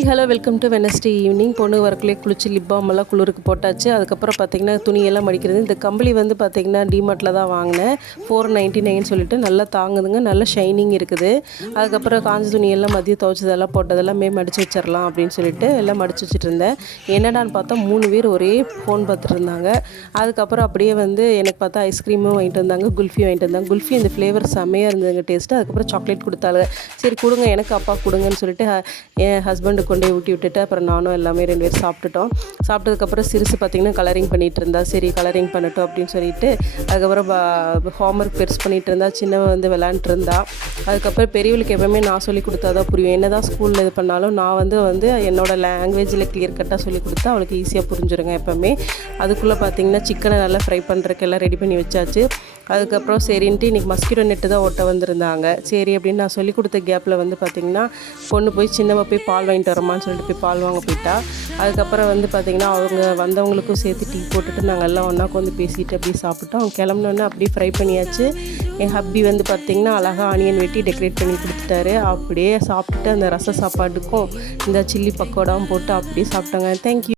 Hi hello welcome to Wednesday evening பொண்ணு வரக்குள்ளே குளிச்சு லிப் பாம் எல்லாம் குளிருக்கு போட்டாச்சு. அதுக்கப்புறம் பார்த்தீங்கன்னா துணியெல்லாம் மடிக்கிறது. இந்த கம்பளி வந்து பார்த்தீங்கன்னா டிமார்ட்டில் தான் வாங்கினேன். ஃபோர் நைன்ட்டி நைன் சொல்லிட்டு நல்லா தாங்குதுங்க. நல்ல ஷைனிங் இருக்குது. அதுக்கப்புறம் காஞ்ச துணியெல்லாம் மதியம் துவைச்சதெல்லாம் போட்டதெல்லாம் மே மடிச்சு வச்சிடலாம் அப்படின்னு சொல்லிட்டு எல்லாம் மடிச்சு வச்சுட்டு இருந்தேன் என்னடான்னு பார்த்தா மூணு பேர் ஒரே ஃபோன் பார்த்துட்டு இருந்தாங்க அதுக்கப்புறம் அப்படியே வந்து எனக்கு பார்த்தா ஐஸ்கிரீமும் வாங்கிட்டு வந்தாங்க. குல்ஃபி வாங்கிட்டு வந்தாங்க. குல்ஃபி அந்த ஃப்ளேவர் செம்மையாக இருந்ததுங்க டேஸ்ட்டு அதுக்கப்புறம் சாக்லேட் கொடுத்தாங்க சரி கொடுங்க. எனக்கு அப்பா கொடுங்கன்னு சொல்லிட்டு என் ஹஸ்பண்டுக்கு கொண்டு போய் ஊட்டி விட்டுட்டு அப்புறம் நானும் எல்லாமே ரெண்டு பேரும் சாப்பிட்டுட்டோம். சாப்பிட்டதுக்கப்புறம் சிறுசு பார்த்திங்கன்னா கலரிங் பண்ணிகிட்டு இருந்தா சரி கலரிங் பண்ணட்டும் அப்படின்னு சொல்லிட்டு அதுக்கப்புறம் ஹோம்ஒர்க் பெருசு பண்ணிகிட்டு இருந்தா சின்னவ வந்து விளாண்டுட்டு இருந்தா. அதுக்கப்புறம் பெரியவளுக்கு எப்பவுமே நான் சொல்லி கொடுத்தா தான் புரியும். என்ன தான் ஸ்கூலில் இது பண்ணாலும் நான் வந்து வந்து என்னோட லாங்குவேஜில் கிளியர் கட்டாக சொல்லி கொடுத்தா அவளுக்கு ஈஸியாக புரிஞ்சிருங்க எப்போவுமே. அதுக்குள்ளே பார்த்தீங்கன்னா சிக்கனை நல்லா ஃப்ரை பண்ணுறக்கு எல்லாம் ரெடி பண்ணி வச்சாச்சு. அதுக்கப்புறம் சரின்ட்டு இன்றைக்கி மஸ்கிட்டோ நெட்டு தான் ஓட்ட வந்திருந்தாங்க. சரி அப்படின்னு நான் சொல்லி கொடுத்த கேப்பில் வந்து பார்த்திங்கன்னா பொண்ணு போய் சின்னவ போய் பால் வாங்கிட்டு வரமான்னு சொல்லிட்டு போய் பால் வாங்க போயிட்டா. அதுக்கப்புறம் வந்து பார்த்திங்கன்னா அவங்க வந்தவங்களுக்கும் சேர்த்து டீ போட்டுட்டு நாங்கள் எல்லாம் ஒன்றா உட்காந்து பேசிட்டு அப்படியே சாப்பிட்டோம். அவங்க கிளம்புனோன்னே அப்படியே ஃப்ரை பண்ணியாச்சு. என் ஹப்பி வந்து பார்த்திங்கன்னா அழகாக ஆனியன் வெட்டி டெக்கரேட் பண்ணி கொடுத்துட்டாரு. அப்படியே சாப்பிட்டுட்டு அந்த ரச சாப்பாட்டுக்கும் இந்த சில்லி பக்கோடாவும் போட்டு அப்படியே சாப்பிட்டாங்க. தேங்க்யூ